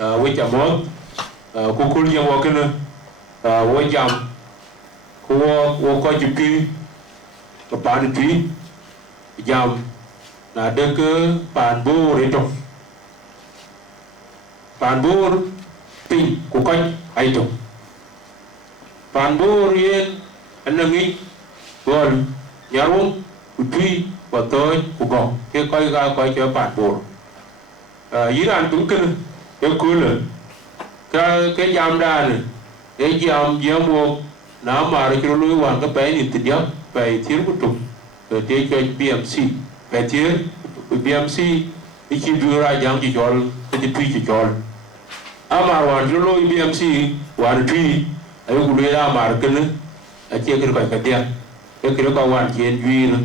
we chamot ku kul ye wo kana wo jam ku wo ko jipi ko pan tui jam na de ke pan bo re to pan bo pin ku ko ai to pan bo yen anangi gol nyarum ku tui ko toy ku go ke ko ga ko che pan bo Iran cũng kinh cái cú lên cái giam ra này cái giam một nó mà rồi cái lối hoàng cái bé nhìn tình giác về thiếu một trục rồi thế cho BMC về thiếu BMC cái chi đưa ra giam chỉ cho cái truy chỉ cho mà hoàng cái lối BMC hoàng truy ấy cũng đưa ra mà kinh nữa ở trên cái cái tiền cái nó có hoàng trên duy nữa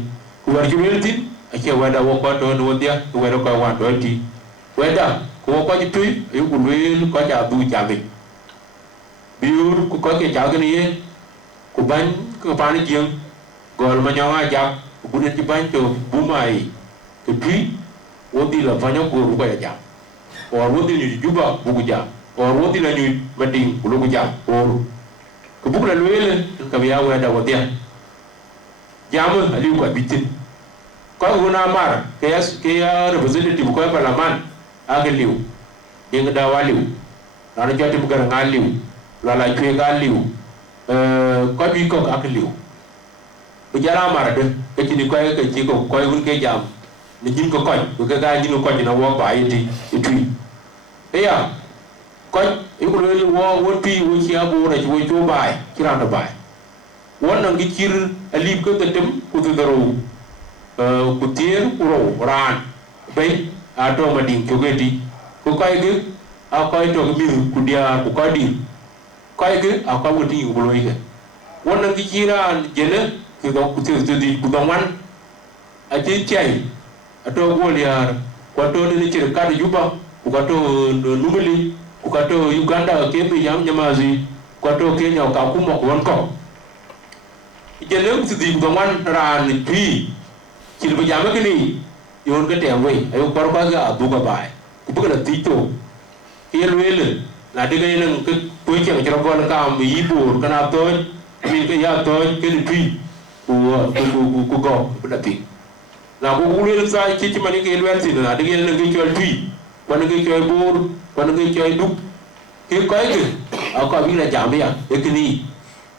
hoàng cái lối tin ở trên hoàng đâu có đó nữa tiền hoàng đâu có hoàng đó thì weda ko ko ji tuy yu ku lwel ko ja du jabi biur ku ko ke jaga ni ku ban ko pan jeng gol ma nyawa jak ku ne ji ban to bumai ku tuy wodi la fanyo ko ru ko ja or wodi ni juba bu ku ja or wodi la ni bading ku lu ku ja or ku bu la lwel ka ya weda wodi jamu ali ko bitin ko na mar ke ya representative ko parliament agaliu ding da waliu na joti bu gar ngaliu la chwe galiu ko bi ko agaliu bu jara mar de ke ci ni ko ke ci ko won ke jam ni jin ko bu ke ga jin ko na wo ba yiti itu ya ko iku le wo pi wo ci abu ra ci wo to bay ci ran da bay won ngi cir alib ko tetem ku to daro ku tier ku ro ran bay ato mading chogeti ko kai ge a kai to mi ku dia ku kadi kai ge a ka woti yu bolo ige wonna gi jira jele ku do ku te di ku do man a ti chai ato gol yar ko to ni ci ka di juba ku ka to numuli ku ka to Uganda ke be yam nyamazi ko to Kenya ka ku mo ko won ko jele ku di ku do man ran pi ci be jam ke ni yon cái tèo vậy, ayo par pa ga abu ka bai, ku bu ka ti to, yel wel, na de ga yen cái cuối chang chro ko na ka mi bu ka na to, mi ka ya to ke ni pi, ku go bu da ti. Na ku wel sa ci mani ke wel ti na de ga yen ngi chol pi, ko ngi chol bur, ko ngi chol du. Ke ko ke, a ko bi la jam ya, e ke ni.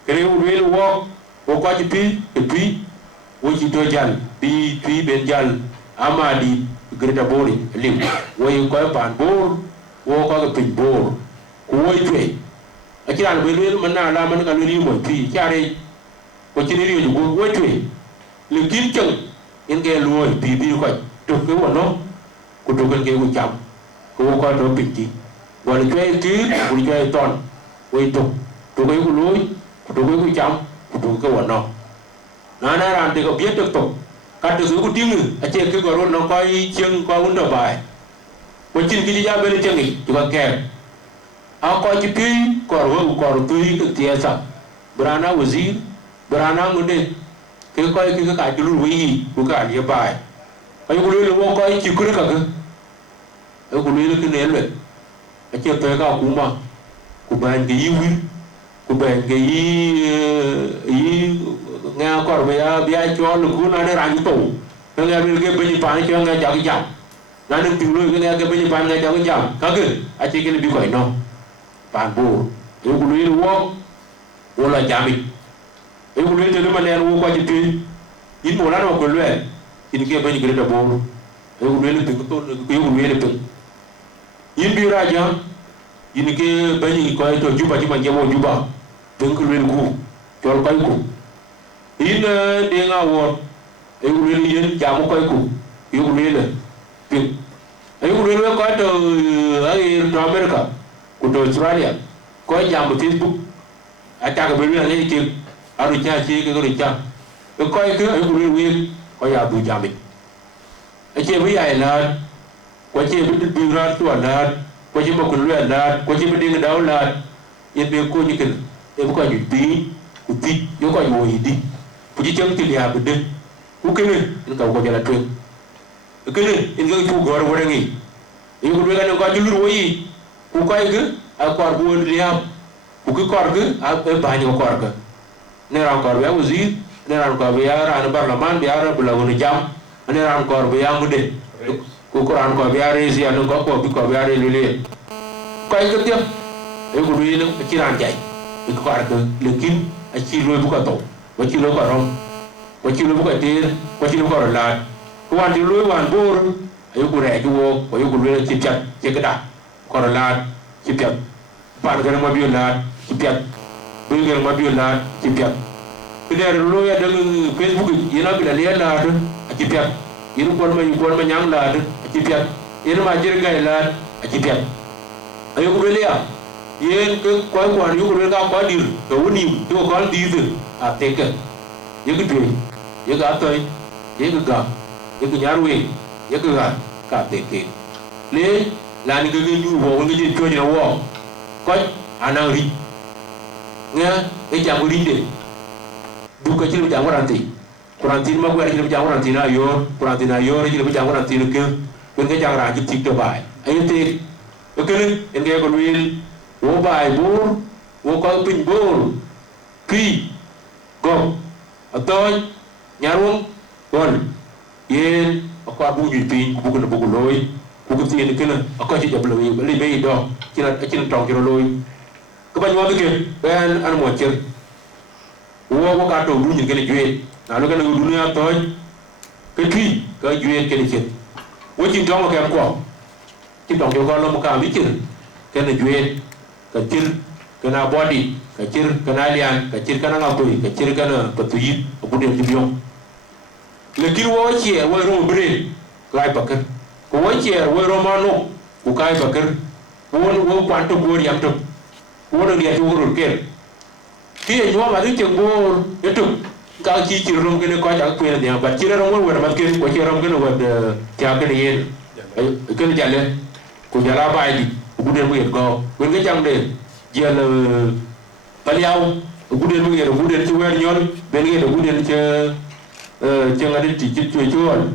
Ke wel wo ko ci pi, e pi, wo ci to jan, pi ben jan amadi greta bori lim woy ko pan bor wo ko pin bor ko woy twe akira be le man na la man ka le mo pi chare ko ci ni ri ko woy twe le kin chang en ge lo pi ko to ke wono ko to ke ko cham ko ko to pin ti wala twe ti ko twe ton woy to ko lo ko to ko cham ko to ke wono na ran te ko bi to cái từ số tiếng ở trên cái gọi nó coi chương coi vấn đề bài của chính cái giá bên trên này chúng ta kèm áo coi chỉ phi còn tùy cái tiền sao berana wazir berana munde cái coi cái cái dulu wih bukan dia bài cái của lui là coi chỉ cứ cái của lui cái nền rồi ở trên tới cao cũng mà của bạn cái yêu của bạn cái nghe còn bây giờ cho lực của nó để làm tủ nó nghe cái bên phải cho nghe cho cái chậm nó đừng tìm lui cái nghe cái bên phải nghe cho cái chậm các cái anh chị cái này bị quậy nó phản bồ yêu của lui luôn luôn là chậm mình yêu của lui từ mà nè luôn qua chỉ tuy ít một lát mà còn lui thì cái bên cái đó bồ yêu của lui là từng tôn yêu của lui là từng ít bị ra chứ ini cái bên coi cho juba chứ mà chưa bao juba từng cái lui cũ cho cái cũ in de nga wo e wul yen jamu koy ku yu wul pin e wul ko to ay to America ku to Australia ko jamu Facebook ata ga be ni ke aru cha chi ke ru cha e ko ke e wul wi ko ya bu jami e che bi ai la ko che bi ra to la ko che mo ku la ko che bi ding daw la ye be ko ni ken e ko ju bi ku ti yo ko yo di puji chang ti ya bede ku kene in ka ko jala twen kene in ga fu gor wora ngi in ko ga ko julur woyi ku kai gu a kor bu liam ku ku kor gu a ba ni kor ga ne ran kor ya wazir ne ran kor ya ran parlaman ya ran bula woni jam ne ran kor ya mude ku Quran kor ya rezi an ko bi kor ya re le kai ga tiap e ku ri le ki ran jai ku kor ga lekin a chi lo bu ka to wa chi lo ka rom wa chi lo bu ka ter wa chi lo ka la ku wan di lo wan bor ayo ku re ju wo ko yo ku le chi chat chi ka da kor la chi piat pan ga ma bi la chi piat bi ga ma bi la chi piat keder lo ya dang Facebook ina bi la le la do chi piat ina ko ma nyang la do chi piat ina ma jir ga la chi piat ayo ku le ya yen ke ko ko yo ku le ka ko dir to woni to ko dir a te ka ye ku tu ye ga toy ye ga ye ku nyarwe ye ga ka te ke le la ni ga nyu wo ngi ji to ni wo ko ana ri nga e ja ri de du ka ci ja waranti kurantin ma ko ri ja waranti na yo kurantin na yo ri ja waranti ke ko nga ja ra ji tik to bai ay te ko ken en ga ko wil wo bai bur wo ko pin bur ki go atoy nyarum kon yen ko abu ni pin ku ko bu ko loy ku ko tien kena ko ci jablo yi li be do ci na tong ci loy ko bañ wa ke ben an mo cer wo ko ka to du ni kene juet na lo kene du ni atoy ke tui ka juet kene ci wo ci tong ko ko ci tong ko lo mo ka mi ci kene juet ka tir kana body ka tir kana lian ka tir kana ngapoi ka tir kana patuyit bu dem ci bion le kir wo ci wo ro bre kai bakar ko wo ci wo ro mano ku kai bakar wo kwanto bor yam to wo do ya to ro ker ki e yo ma ri che bor eto ka ki ci ro ngene ko ja ko ne ba ci ro mo wo ma ke ko ci ro ngene wo de ja ke yen ke ne jale ko jala ba di bu de mu go ko nge jang de jel paliaw bu de mu yero bu de ci wer ñol ben nge de bu de ci ngade ti ci ci won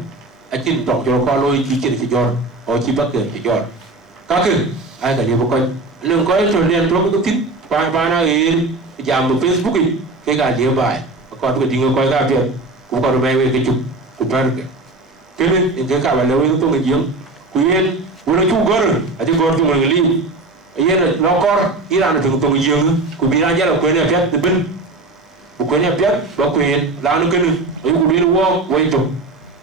acin tok jo ko loy ci ci jor o ci bakke ci jor ka ke ay ga li bu ko leng ko to len to ko tin pa na e jam Facebook ke ga li bay ko ko dinga ko ga bi ku ko bay we ke ci ku par ke kene en ka ba le we to ngi yem ku yen wala ci gor ati gor tu ngi li yen no kor ira na to ngi yem ku bi na jara ko ne pet de ben ku ko ne pet ba ku yen la no kene ay ku bi wo way to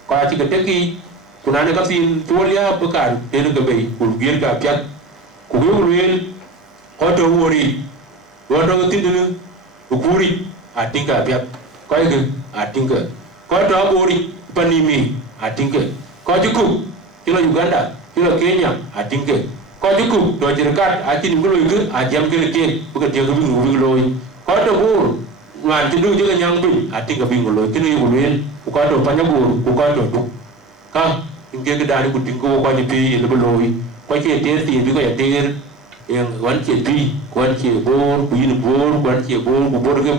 ko ci ga teki kuna ne ka fin tolia bukan en ga bay ku gir ga pet ku yo wel oto wori wodo tindinu ku kuri atinga pet ko ga atinga ko to wori panimi atinga ko juku kilo Uganda kilo Kenya atinga ko juku do jirkat atin ngulo yu ajam ke buka dia ngi ngi loy ko to bur wan ti du je nyang bin atinga bingo loy kini yu wel ko to panyabur ku ko to du ka inge ga dari ku tingo ko ni pi le loy ko ke ter ti bi ko ya ter yang wan ke pi ko wan ke bor ku yin bor wan ke bor ku bor ke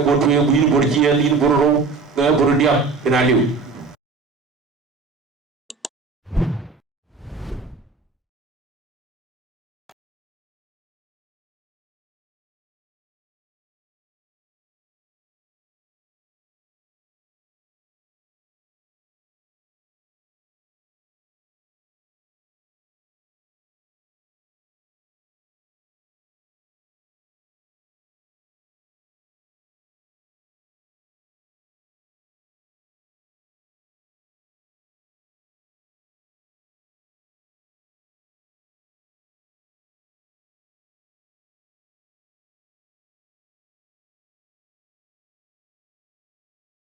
bor tu bu yin bor ji yin bor ro ga bor dia kena liu